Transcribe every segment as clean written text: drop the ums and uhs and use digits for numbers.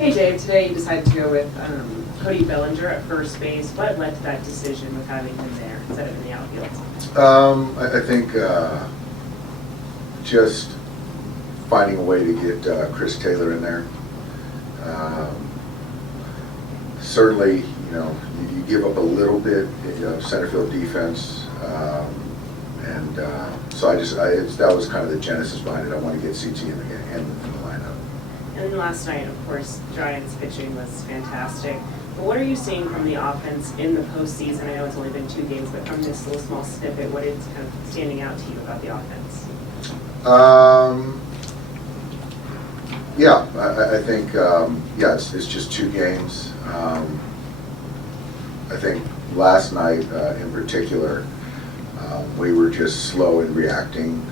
Hey Dave, today you decided to go with Cody Bellinger at first base. What led to that decision with having him there instead of in the outfield? I think just finding a way to get Chris Taylor in there. Certainly, you know, you give up a little bit of center field defense, and so that was kind of the genesis behind it. I want to get CT in the lineup. And then last night, of course, Giants pitching was fantastic. But what are you seeing from the offense in the postseason? I know it's only been 2 games, but from this little small snippet, what is kind of standing out to you about the offense? Yeah, I think yeah, it's just 2 games. I think last night in particular, we were just slow in reacting.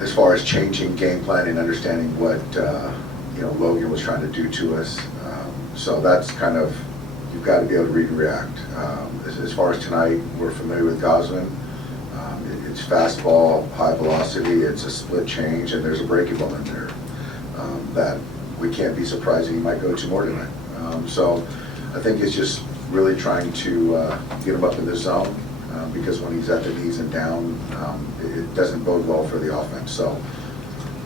As far as changing game plan and understanding what you know, Logan was trying to do to us, so that's kind of, you've got to be able to read and react. As far as tonight, we're familiar with Gosman. It's fastball, high velocity. It's a split change, and there's a breaking ball in there that we can't be surprised he might go to more tonight. So I think it's just really trying to get him up in the zone. Because when he's at the knees and down, it doesn't bode well for the offense. So,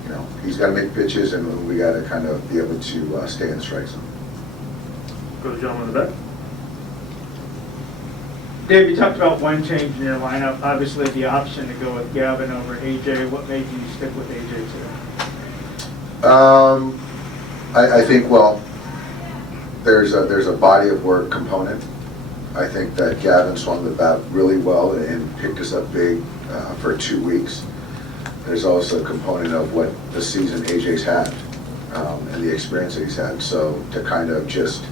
you know, he's got to make pitches, and we got to kind of be able to stay in the strike zone. Go to the gentleman in the back. Dave, you talked about one change in your lineup. Obviously, the option to go with Gavin over AJ. What made you stick with AJ today? I think, well, there's a body of work component. I think that Gavin swung the bat really well and picked us up big for 2 weeks. There's also a component of what the season AJ's had and the experience that he's had. So to kind of just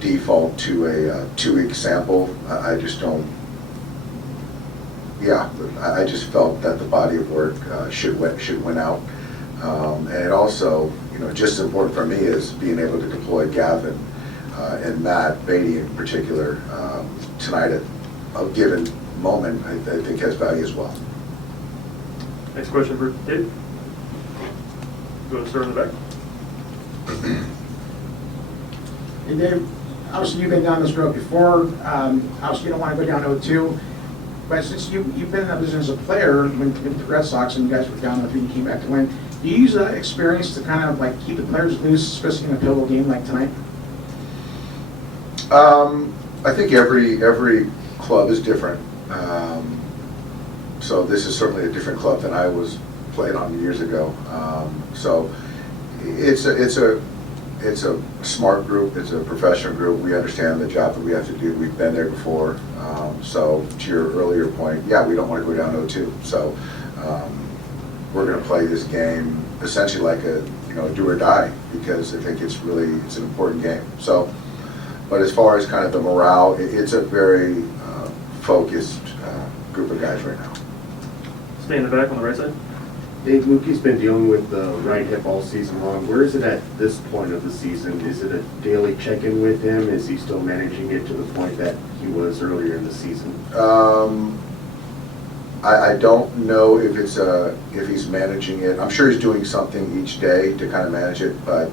default to a 2-week sample, I just don't. Yeah, I just felt that the body of work should win out, and it also, you know, just as important for me is being able to deploy Gavin. And Matt Beatty in particular, tonight at a given moment, I think has value as well. Next question for Dave. Go to sir in the back. Hey Dave, obviously you've been down this road before. Obviously you don't want to go down 0-2, but since you've been in that business as a player with the Red Sox and you guys were down 0-3 and you came back to win, do you use that experience to kind of like keep the players loose, especially in a pivotal game like tonight? I think every club is different. So this is certainly a different club than I was playing on years ago. So it's a smart group. It's a professional group. We understand the job that we have to do. We've been there before. So to your earlier point, yeah, we don't want to go down 0-2. So we're going to play this game essentially like a do or die, because I think it's an important game. So. But as far as kind of the morale, it's a very focused group of guys right now. Stay in the back on the right side. Dave, Mookie's been dealing with the right hip all season long. Where is it at this point of the season? Is it a daily check-in with him? Is he still managing it to the point that he was earlier in the season? I don't know if he's managing it. I'm sure he's doing something each day to kind of manage it, but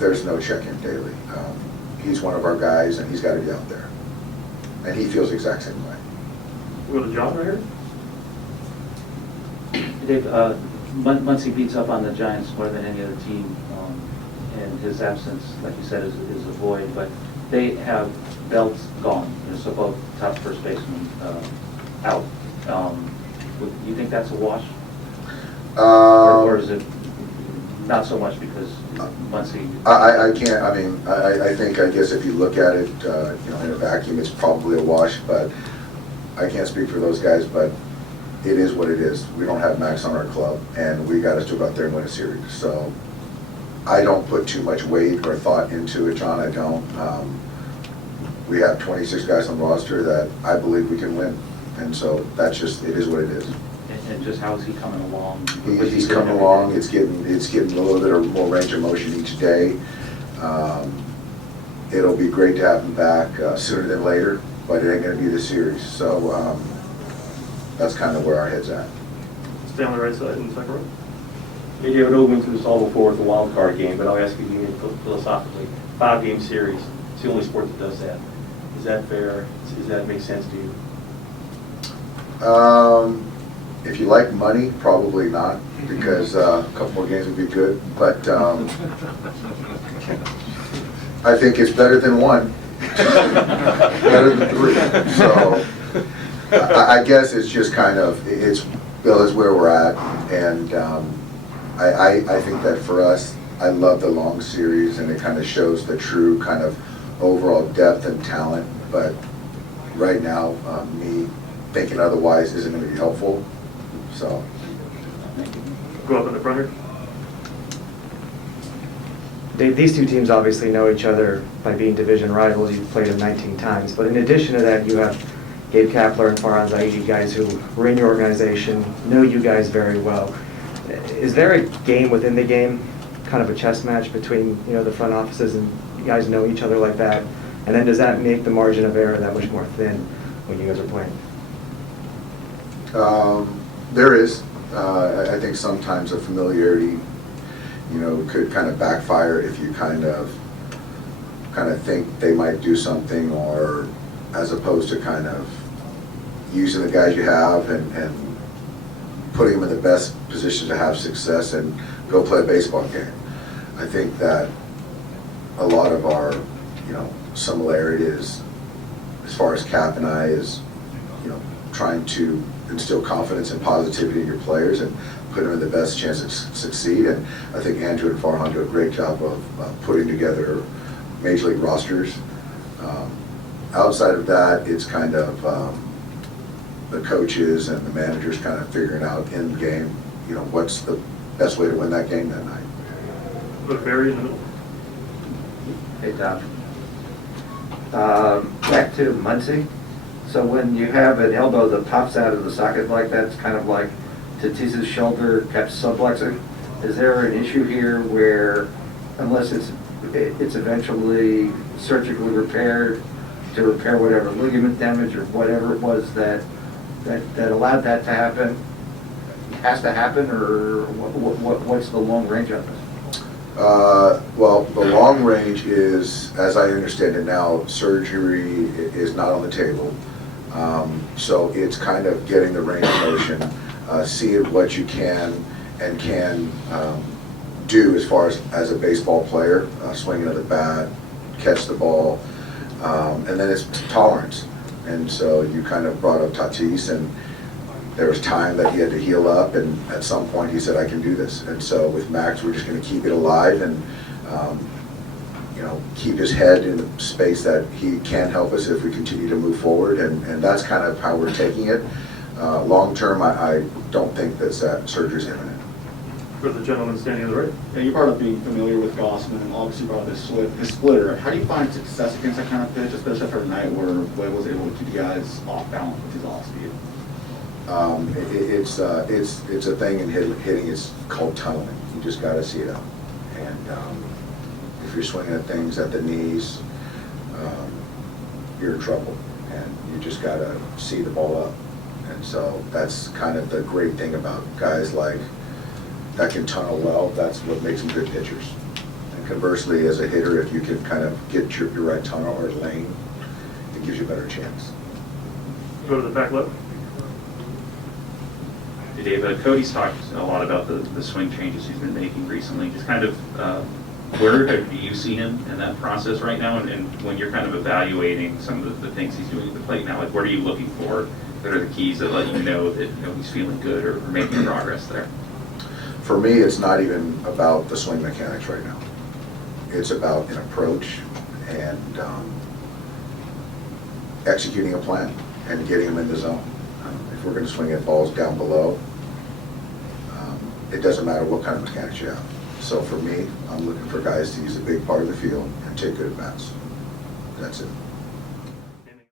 there's no check-in daily. He's one of our guys, and he's got to be out there. And he feels the exact same way. We'll go to John right here. Dave, Muncy beats up on the Giants more than any other team, and his absence, like you said, is a void. But they have belts gone, so both top first basemen out. Do you think that's a wash? Or is it not so much because Muncy? I can't. I mean, I think. I guess if you look at it, in a vacuum, it's probably a wash. But I can't speak for those guys. But it is what it is. We don't have Max on our club, and we got to still go out there and win a series. So I don't put too much weight or thought into it, John. I don't. We have 26 guys on the roster that I believe we can win, and so that's just. It is what it is. And just how is he coming along? He's coming along. It's getting a little bit of more range of motion each day. It'll be great to have him back sooner than later, but it ain't going to be the series. So that's kind of where our head's at. Stay on the right side in the second row. Hey, David, we've been through this all before with the wild card game, but I'll ask you philosophically. 5-game series, it's the only sport that does that. Is that fair? Does that make sense to you? If you like money, probably not, because a couple more games would be good. But I think it's better than 1, better than 3. So I guess it's just kind of, it's Bill is where we're at, and I think that for us, I love the long series, and it kind of shows the true kind of overall depth and talent. But right now, me thinking otherwise isn't going to be helpful. So Go up in the front here. These two teams obviously know each other by being division rivals. You've played them 19 times. But in addition to that, you have Gabe Kapler and Farhan Zaidi, guys who were in your organization, know you guys very well. Is there a game within the game, kind of a chess match between the front offices, and you guys know each other like that? And then does that make the margin of error that much more thin when you guys are playing? there is. I think sometimes a familiarity, could kind of backfire if you kind of think they might do something, or as opposed to kind of using the guys you have and putting them in the best position to have success and go play a baseball game. I think that a lot of our, similarity is, as far as Cap and I, is, trying to instill confidence and positivity in your players and put them in the best chance to succeed. And I think Andrew and Farhan do a great job of putting together major league rosters. Outside of that, it's kind of the coaches and the managers kind of figuring out in the game, what's the best way to win that game that night. Put Barry in the middle. Hey, Tom. Back to Muncie. So when you have an elbow that pops out of the socket like that, it's kind of like Tatis's shoulder kept subluxing. Is there an issue here where, unless it's eventually surgically repaired to repair whatever ligament damage or whatever it was that allowed that to happen, has to happen, or what's the long range of it? Well, the long range is, as I understand it now, surgery is not on the table. So it's kind of getting the range of motion, seeing what you can and can do as far as a baseball player, swinging of the bat, catch the ball, and then it's tolerance. And so you kind of brought up Tatis, and there was time that he had to heal up, and at some point he said, I can do this. And so with Max, we're just going to keep it alive and keep his head in the space that he can help us if we continue to move forward. And that's kind of how we're taking it. Long term, I don't think that surgery is imminent. For the gentleman standing on the right. Yeah, you brought up being familiar with Gossman, and obviously you brought up his splitter. How do you find success against that kind of pitch, especially after a night where Wade was able to keep you guys off balance with his off speed? It's a thing in hitting. It's called tunneling. You just got to see it out. And if you're swinging at things at the knees, you're in trouble. And you just got to see the ball up. And so that's kind of the great thing about guys like that can tunnel well. That's what makes them good pitchers. And conversely, as a hitter, if you can kind of get your right tunnel or lane, it gives you a better chance. Go to the back left. Hey, Dave, Cody's talked a lot about the swing changes he's been making recently. Just kind of where do you see him in that process right now? And when you're kind of evaluating some of the things he's doing at the plate now, what are you looking for? What are the keys that let you know that he's feeling good or making progress there? For me, it's not even about the swing mechanics right now. It's about an approach and executing a plan and getting them in the zone. If we're going to swing at balls down below, it doesn't matter what kind of mechanics you have. So for me, I'm looking for guys to use a big part of the field and take good at bats. That's it.